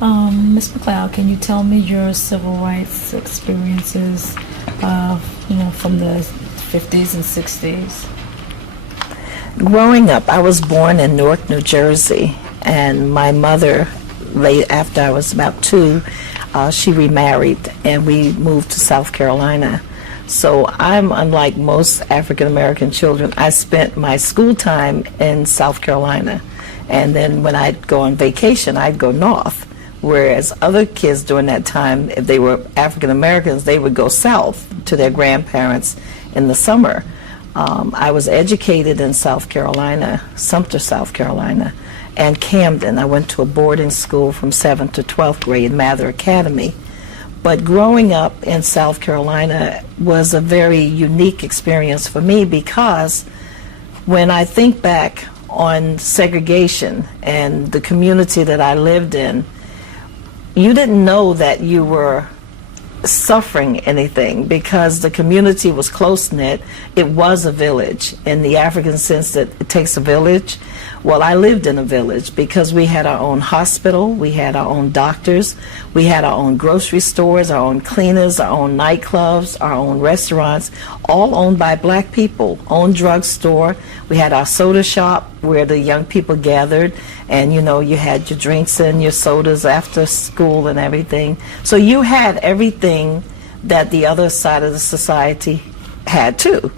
Ms. McCloud, can you tell me your civil rights experiences, from the 50s and 60s? Growing up, I was born in Newark, New Jersey, and my mother, after I was about 2, she remarried, and we moved to South Carolina. So I'm unlike most African American children. I spent my school time in South Carolina, and then when I'd go on vacation, I'd go north. Whereas other kids during that time, if they were African Americans, they would go south to their grandparents in the summer. I was educated in South Carolina, Sumter, South Carolina, and Camden. I went to a boarding school from 7th to 12th grade, Mather Academy. But growing up in South Carolina was a very unique experience for me, because when I think back on segregation and the community that I lived in, you didn't know that you were suffering anything, because the community was close-knit. It was a village in the African sense that it takes a village. Well, I lived in a village because we had our own hospital, we had our own doctors, we had our own grocery stores, our own cleaners, our own nightclubs, our own restaurants, all owned by black people, own drugstore. We had our soda shop where the young people gathered, and you had your drinks and your sodas after school and everything. So you had everything that the other side of the society had too.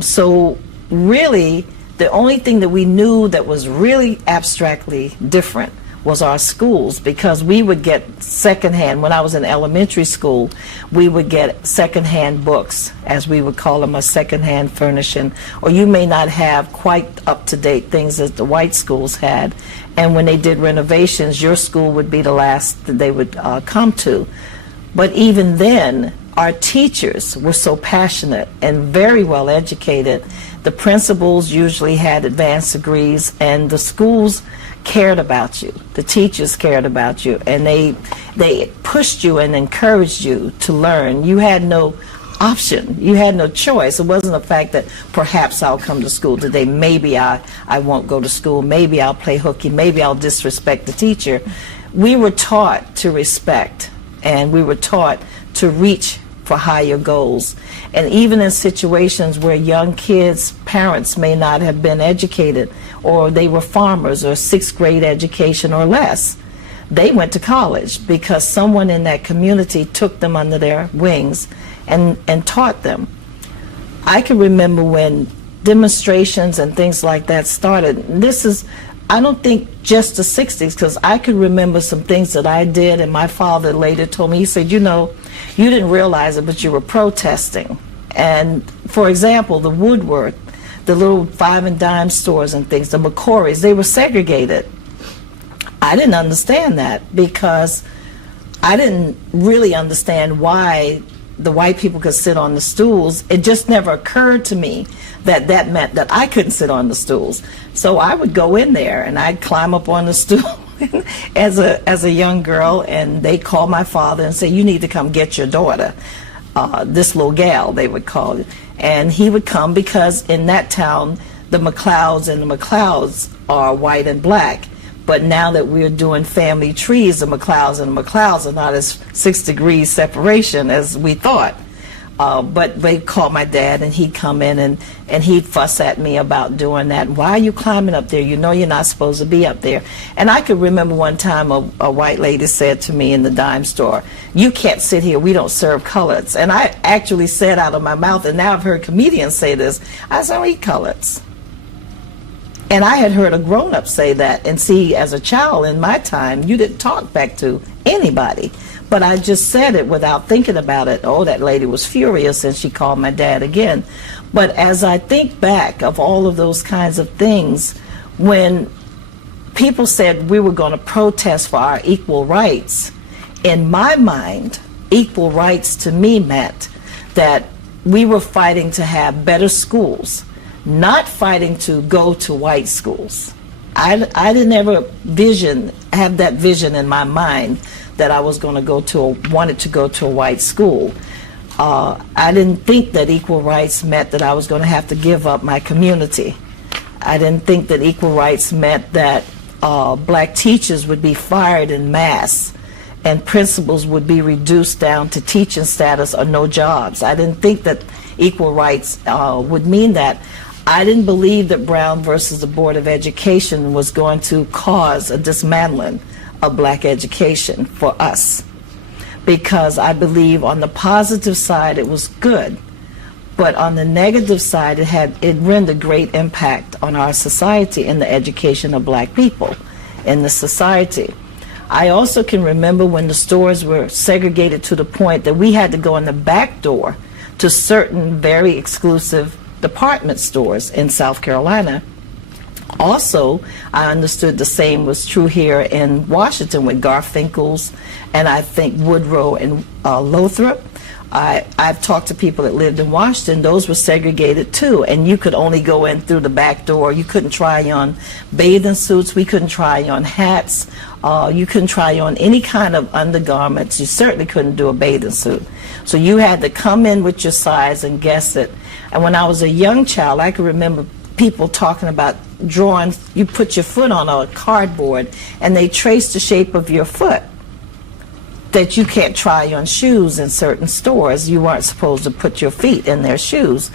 So really, the only thing that we knew that was really abstractly different was our schools, because we would get secondhand. When I was in elementary school, we would get secondhand books, as we would call them, a secondhand furnishing, or you may not have quite up-to-date things that the white schools had. And when they did renovations, your school would be the last that they would come to. But even then, our teachers were so passionate and very well educated. The principals usually had advanced degrees, and the schools cared about you. The teachers cared about you, and they pushed you and encouraged you to learn. You had no option. You had no choice. It wasn't a fact that perhaps I'll come to school today, maybe I won't go to school, maybe I'll play hooky, maybe I'll disrespect the teacher. We were taught to respect, and we were taught to reach for higher goals. And even in situations where young kids' parents may not have been educated, or they were farmers or 6th grade education or less, they went to college because someone in that community took them under their wings and taught them. I can remember when demonstrations and things like that started. This is, I don't think just the 60s, because I could remember some things that I did, and my father later told me, he said, you didn't realize it, but you were protesting. And for example, the Woodworth, the little 5 and dime stores and things, the McCory's, they were segregated. I didn't understand that, because I didn't really understand why the white people could sit on the stools. It just never occurred to me that that meant that I couldn't sit on the stools. So I would go in there and I'd climb up on the stool as a young girl, and they'd call my father and say, you need to come get your daughter, this little gal, they would call it. And he would come, because in that town, the McClouds and the McClouds are white and black. But now that we're doing family trees, the McClouds and the McClouds are not as 6 degrees separation as we thought. But they called my dad, and he'd come in and he'd fuss at me about doing that. Why are you climbing up there? You know you're not supposed to be up there. And I could remember one time a white lady said to me in the dime store, you can't sit here, we don't serve coloreds. And I actually said out of my mouth, and now I've heard comedians say this, I said, I don't eat coloreds. And I had heard a grown-up say that. And see, as a child in my time, you didn't talk back to anybody. But I just said it without thinking about it. Oh, that lady was furious, and she called my dad again. But as I think back of all of those kinds of things, when people said we were going to protest for our equal rights, in my mind, equal rights to me meant that we were fighting to have better schools, not fighting to go to white schools. I didn't ever have that vision in my mind that I was going to wanted to go to a white school. I didn't think that equal rights meant that I was going to have to give up my community. I didn't think that equal rights meant that black teachers would be fired en masse, and principals would be reduced down to teaching status or no jobs. I didn't think that equal rights would mean that. I didn't believe that Brown versus the Board of Education was going to cause a dismantling of black education for us, because I believe on the positive side it was good, but on the negative side it rendered great impact on our society and the education of black people in the society. I also can remember when the stores were segregated to the point that we had to go in the back door to certain very exclusive department stores in South Carolina. Also, I understood the same was true here in Washington with Garfinkel's and I think Woodrow and Lothrop. I've talked to people that lived in Washington. Those were segregated too, and you could only go in through the back door. You couldn't try on bathing suits. We couldn't try on hats. You couldn't try on any kind of undergarments. You certainly couldn't do a bathing suit. So you had to come in with your size and guess it. And when I was a young child, I can remember people talking about drawing. You put your foot on a cardboard and they trace the shape of your foot, that you can't try on shoes in certain stores. You weren't supposed to put your feet in their shoes.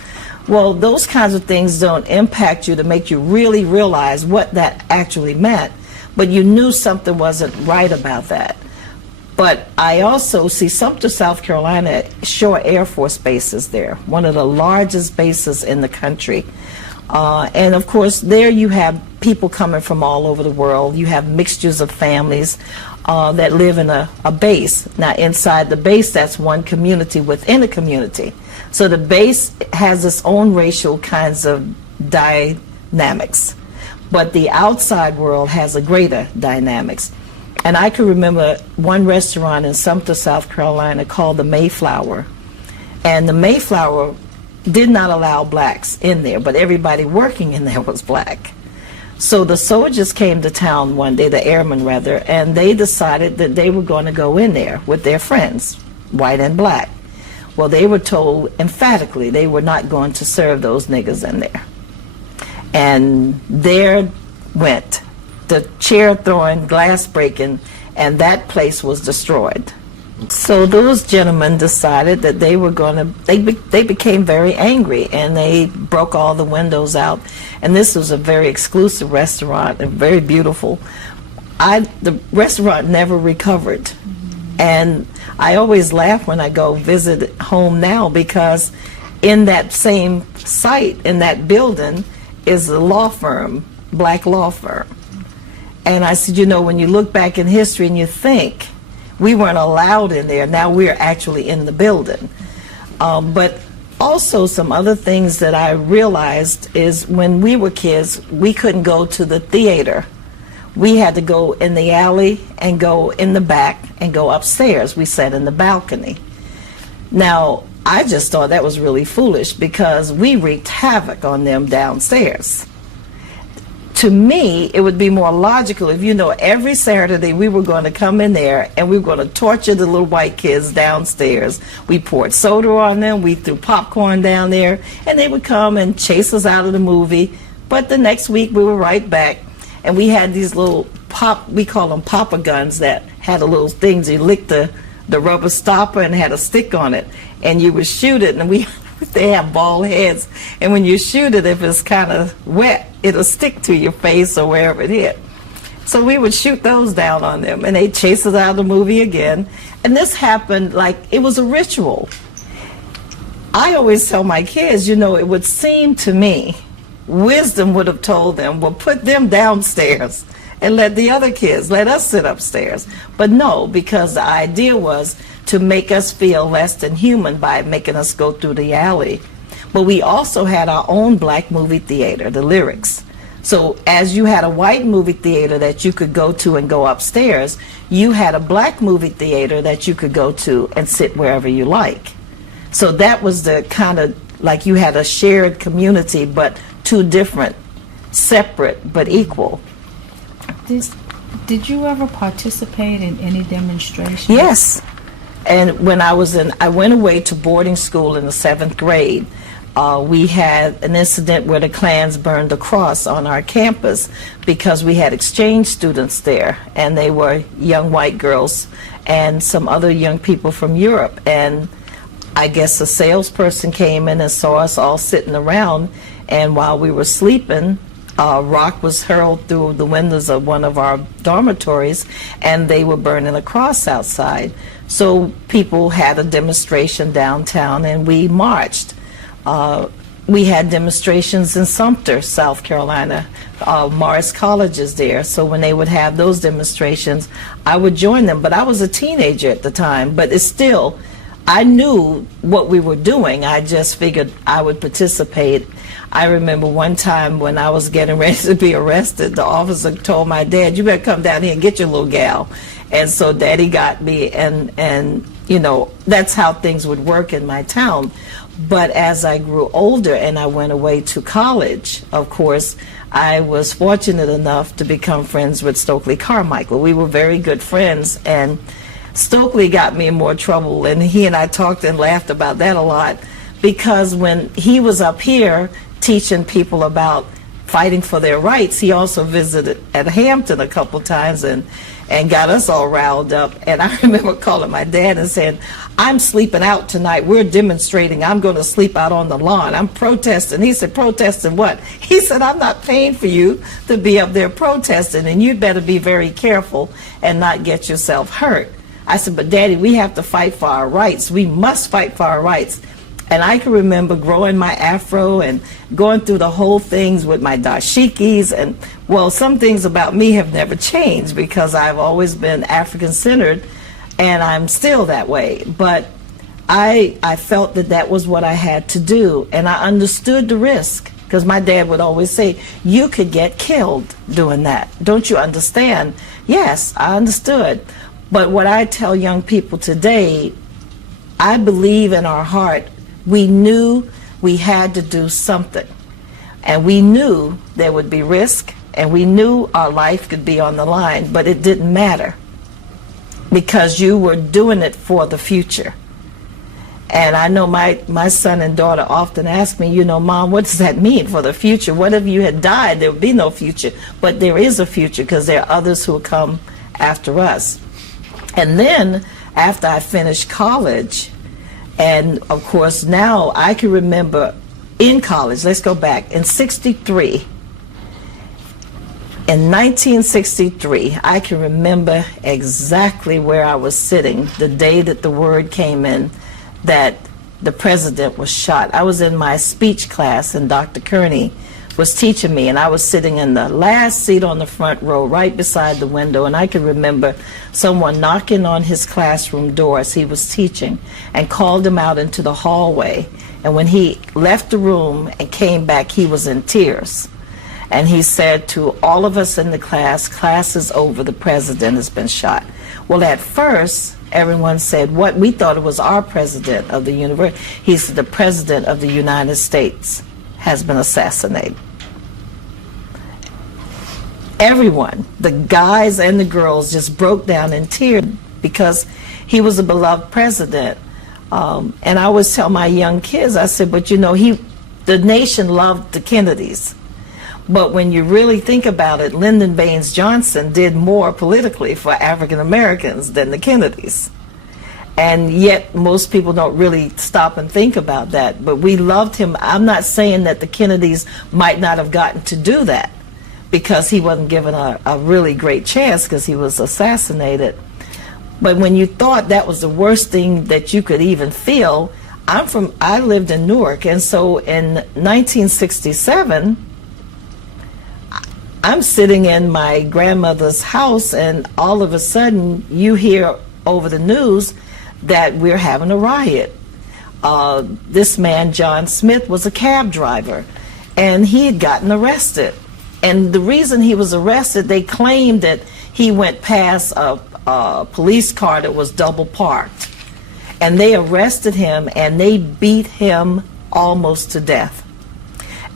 Well, those kinds of things don't impact you to make you really realize what that actually meant, but you knew something wasn't right about that. But I also see Sumter, South Carolina, Shore Air Force Base is there, one of the largest bases in the country. And of course, there you have people coming from all over the world. You have mixtures of families that live in a base. Now, inside the base, that's one community within a community. So the base has its own racial kinds of dynamics, but the outside world has a greater dynamics. And I can remember one restaurant in Sumter, South Carolina called the Mayflower. And the Mayflower did not allow blacks in there, but everybody working in there was black. So the soldiers came to town one day, the airmen rather, and they decided that they were going to go in there with their friends, white and black. Well, they were told emphatically they were not going to serve those niggers in there. And there went the chair throwing, glass breaking, and that place was destroyed. So those gentlemen decided that they were going to, they became very angry, and they broke all the windows out. And this was a very exclusive restaurant and very beautiful. The restaurant never recovered. And I always laugh when I go visit home now, because in that same site, in that building, is a law firm, black law firm. And I said, you know, when you look back in history and you think, we weren't allowed in there, now we're actually in the building. But also some other things that I realized is when we were kids, we couldn't go to the theater. We had to go in the alley and go in the back and go upstairs. We sat in the balcony. Now, I just thought that was really foolish, because we wreaked havoc on them downstairs. To me, it would be more logical if, you know, every Saturday we were going to come in there and we were going to torture the little white kids downstairs. We poured soda on them, we threw popcorn down there, and they would come and chase us out of the movie. But the next week we were right back, and we had these little we call them popper guns, that had a little things. You licked the rubber stopper and had a stick on it, and you would shoot it, and they have bald heads, and when you shoot it, if it's kind of wet, it'll stick to your face or wherever it hit. So we would shoot those down on them, and they'd chase us out of the movie again. And this happened like it was a ritual. I always tell my kids, you know, it would seem to me, wisdom would have told them, well, put them downstairs and let the other kids, let us sit upstairs. But no, because the idea was to make us feel less than human by making us go through the alley. But we also had our own black movie theater, the Lyrics. So as you had a white movie theater that you could go to and go upstairs, you had a black movie theater that you could go to and sit wherever you like. So that was the kind of, like you had a shared community, but two different, separate but equal. Did you ever participate in any demonstrations? Yes. And when I went away to boarding school in the 7th grade, We had an incident where the Klans burned a cross on our campus because we had exchange students there, and they were young white girls and some other young people from Europe. And I guess a salesperson came in and saw us all sitting around, and while we were sleeping, a rock was hurled through the windows of one of our dormitories, and they were burning a cross outside. So people had a demonstration downtown, and we marched. We had demonstrations in Sumter, South Carolina. Morris College is there, so when they would have those demonstrations, I would join them. But I was a teenager at the time, but it's still, I knew what we were doing. I just figured I would participate. I remember one time when I was getting ready to be arrested, the officer told my dad, "You better come down here and get your little gal." And so Daddy got me, and you know, that's how things would work in my town. But as I grew older and I went away to college, of course, I was fortunate enough to become friends with Stokely Carmichael. We were very good friends, and Stokely got me in more trouble, and he and I talked and laughed about that a lot, because when he was up here teaching people about fighting for their rights, he also visited at Hampton a couple times and got us all riled up. And I remember calling my dad and saying, "I'm sleeping out tonight. We're demonstrating. I'm going to sleep out on the lawn. I'm protesting." He said, "Protesting what?" He said, "I'm not paying for you to be up there protesting, and you'd better be very careful and not get yourself hurt." I said, "But Daddy, we have to fight for our rights. We must fight for our rights." And I can remember growing my afro and going through the whole things with my dashikis. And, well, some things about me have never changed because I've always been African-centered, and I'm still that way. But I felt that that was what I had to do, and I understood the risk, because my dad would always say, "You could get killed doing that. Don't you understand?" Yes, I understood. But what I tell young people today, I believe in our heart, we knew we had to do something, and we knew there would be risk, and we knew our life could be on the line, but it didn't matter because you were doing it for the future. And I know my son and daughter often ask me, you know, "Mom, what does that mean for the future? What if you had died? There would be no future." But there is a future, because there are others who will come after us. And then after I finished college, and of course now I can remember in college, let's go back, in 63, in 1963, I can remember exactly where I was sitting the day that the word came in that the president was shot. I was in my speech class, and Dr. Kearney was teaching me, and I was sitting in the last seat on the front row right beside the window, and I can remember someone knocking on his classroom door as he was teaching and called him out into the hallway. And when he left the room and came back, he was in tears. And he said to all of us in the class, "Class is over, the president has been shot." Well, at first, everyone said, "What?" We thought it was our president of the university. He said, "The president of the United States has been assassinated." Everyone, the guys and the girls, just broke down in tears because he was a beloved president. And I always tell my young kids, I said, "But you know, the nation loved the Kennedys. But when you really think about it, Lyndon Baines Johnson did more politically for African Americans than the Kennedys." And yet most people don't really stop and think about that. But we loved him. I'm not saying that the Kennedys might not have gotten to do that, because he wasn't given a really great chance because he was assassinated. But when you thought that was the worst thing that you could even feel, I lived in Newark, and so in 1967, I'm sitting in my grandmother's house, and all of a sudden you hear over the news that we're having a riot. This man, John Smith, was a cab driver, and he had gotten arrested. And the reason he was arrested, they claimed that he went past a police car that was double parked. And they arrested him, and they beat him almost to death.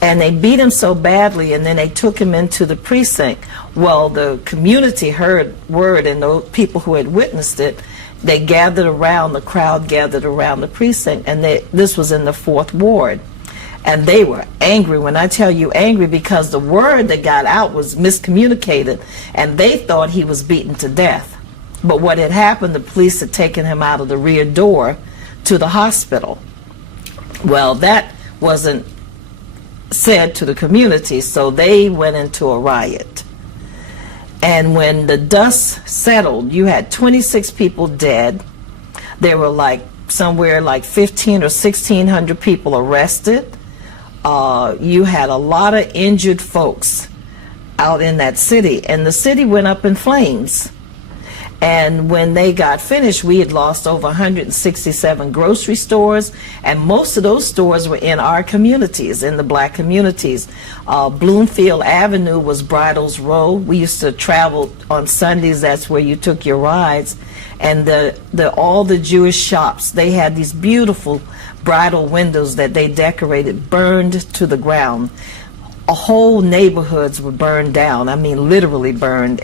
And they beat him so badly, and then they took him into the precinct. Well, the community heard word, and those people who had witnessed it, they gathered around, the crowd gathered around the precinct, and this was in the 4th Ward. And they were angry, when I tell you angry, because the word that got out was miscommunicated, and they thought he was beaten to death. But what had happened, the police had taken him out of the rear door to the hospital. Well, that wasn't said to the community, so they went into a riot. And when the dust settled, you had 26 people dead. There were like somewhere like 15 or 1600 people arrested. You had a lot of injured folks out in that city, and the city went up in flames. And when they got finished, we had lost over 167 grocery stores, and most of those stores were in our communities, in the black communities. Bloomfield Avenue was Bridals Row. We used to travel on Sundays. That's where you took your rides. And all the Jewish shops, they had these beautiful bridal windows that they decorated, burned to the ground. Whole neighborhoods were burned down. I mean, literally burned.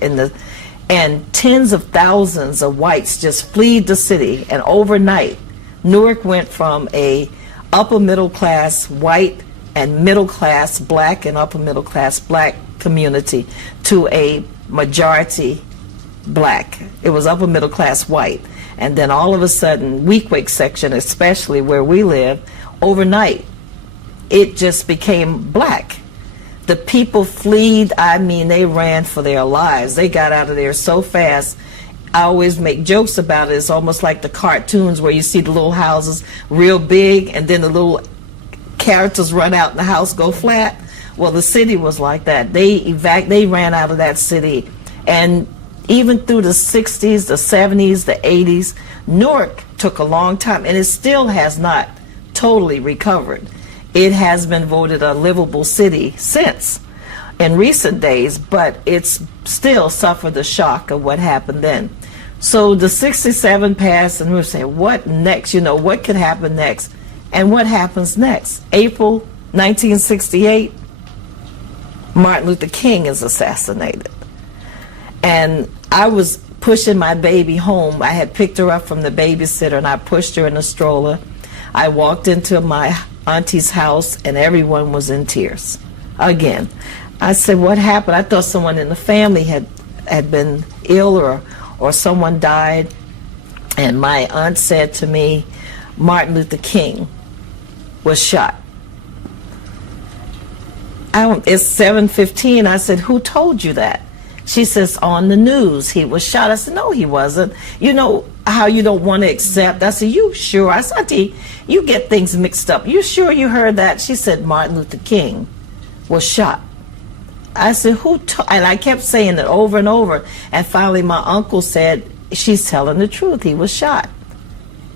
And tens of thousands of whites just fled the city. And overnight, Newark went from a upper middle class white and middle class black and upper middle class black community to a majority black. It was upper middle class white. And then all of a sudden, Weequahic section, especially where we live, overnight, it just became black. The people fled. I mean, they ran for their lives. They got out of there so fast. I always make jokes about it. It's almost like the cartoons where you see the little houses real big and then the little characters run out and the house go flat. Well, the city was like that. They ran out of that city. And even through the 60s, the 70s, the 80s, Newark took a long time, and it still has not totally recovered. It has been voted a livable city since in recent days, but it's still suffered the shock of what happened then. So the 67 passed, and we were saying, what next? You know, what could happen next? And what happens next? April 1968, Martin Luther King is assassinated. And I was pushing my baby home. I had picked her up from the babysitter, and I pushed her in a stroller. I walked into my auntie's house, and everyone was in tears. Again, I said, what happened? I thought someone in the family had been ill or someone died. And my aunt said to me, Martin Luther King was shot. It's 7:15. I said, who told you that? She says, on the news, he was shot. I said, no, he wasn't. You know how you don't want to accept? I said, you sure? I said, Auntie, you get things mixed up. You sure you heard that? She said, Martin Luther King was shot. I said, and I kept saying it over and over. And finally, my uncle said, she's telling the truth. He was shot.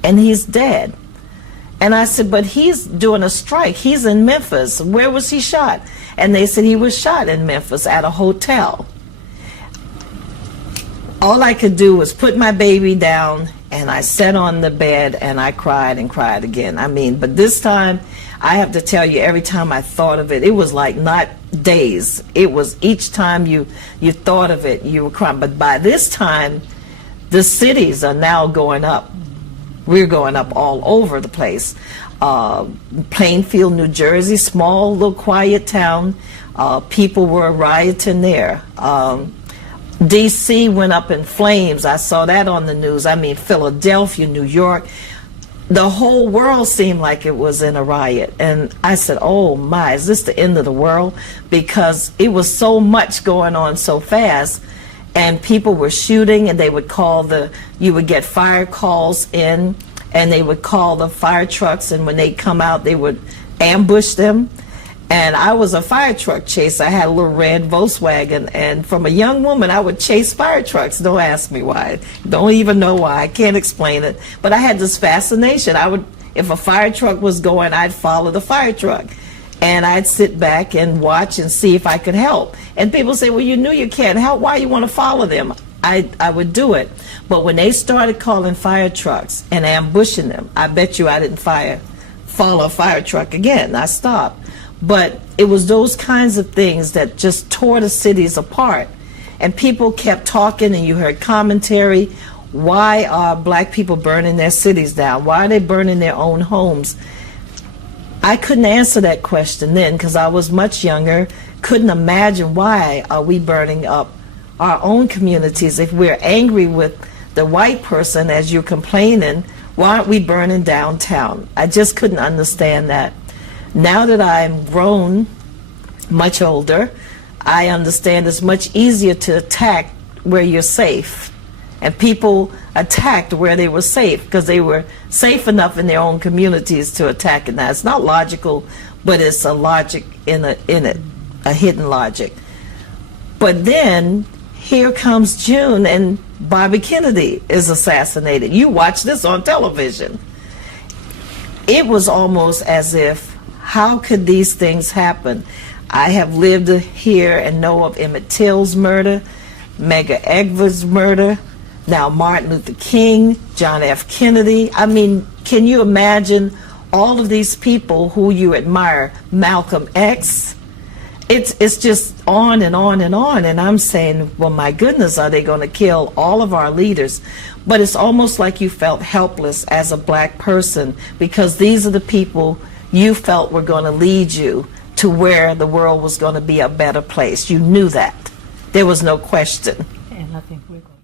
And he's dead. And I said, but he's doing a strike. He's in Memphis. Where was he shot? And they said he was shot in Memphis at a hotel. All I could do was put my baby down, and I sat on the bed and I cried and cried again. I mean, but this time, I have to tell you, every time I thought of it, it was like not days. It was each time you thought of it, you were crying. But by this time, the cities are now going up. We're going up all over the place. Plainfield, New Jersey, small little quiet town. People were rioting there. D.C. went up in flames. I saw that on the news. I mean, Philadelphia, New York. The whole world seemed like it was in a riot. And I said, oh my, is this the end of the world? Because it was so much going on so fast. And people were shooting, and they would you would get fire calls in, and they would call the fire trucks, and when they come out, they would ambush them. And I was a fire truck chaser. I had a little red Volkswagen, and from a young woman, I would chase fire trucks. Don't ask me why. Don't even know why. I can't explain it. But I had this fascination. If a fire truck was going, I'd follow the fire truck. And I'd sit back and watch and see if I could help. And people say, well, you knew you can't help. Why you want to follow them? I would do it. But when they started calling fire trucks and ambushing them, I bet you I didn't follow a fire truck again. I stopped. But it was those kinds of things that just tore the cities apart. And people kept talking, and you heard commentary. Why are black people burning their cities down? Why are they burning their own homes? I couldn't answer that question then because I was much younger, couldn't imagine why are we burning up our own communities. If we're angry with the white person as you're complaining, why aren't we burning downtown? I just couldn't understand that. Now that I'm grown, much older, I understand it's much easier to attack where you're safe. And people attacked where they were safe because they were safe enough in their own communities to attack it. Now, it's not logical, but it's a logic in it, a hidden logic. But then here comes June and Bobby Kennedy is assassinated. You watch this on television. It was almost as if, how could these things happen? I have lived here and know of Emmett Till's murder, Medgar Evers' murder, now Martin Luther King, John F. Kennedy. I mean, can you imagine all of these people who you admire? Malcolm X. It's just on and on and on. And I'm saying, well, my goodness, are they going to kill all of our leaders? But it's almost like you felt helpless as a black person because these are the people you felt were going to lead you to where the world was going to be a better place. You knew that. There was no question. And I think we're going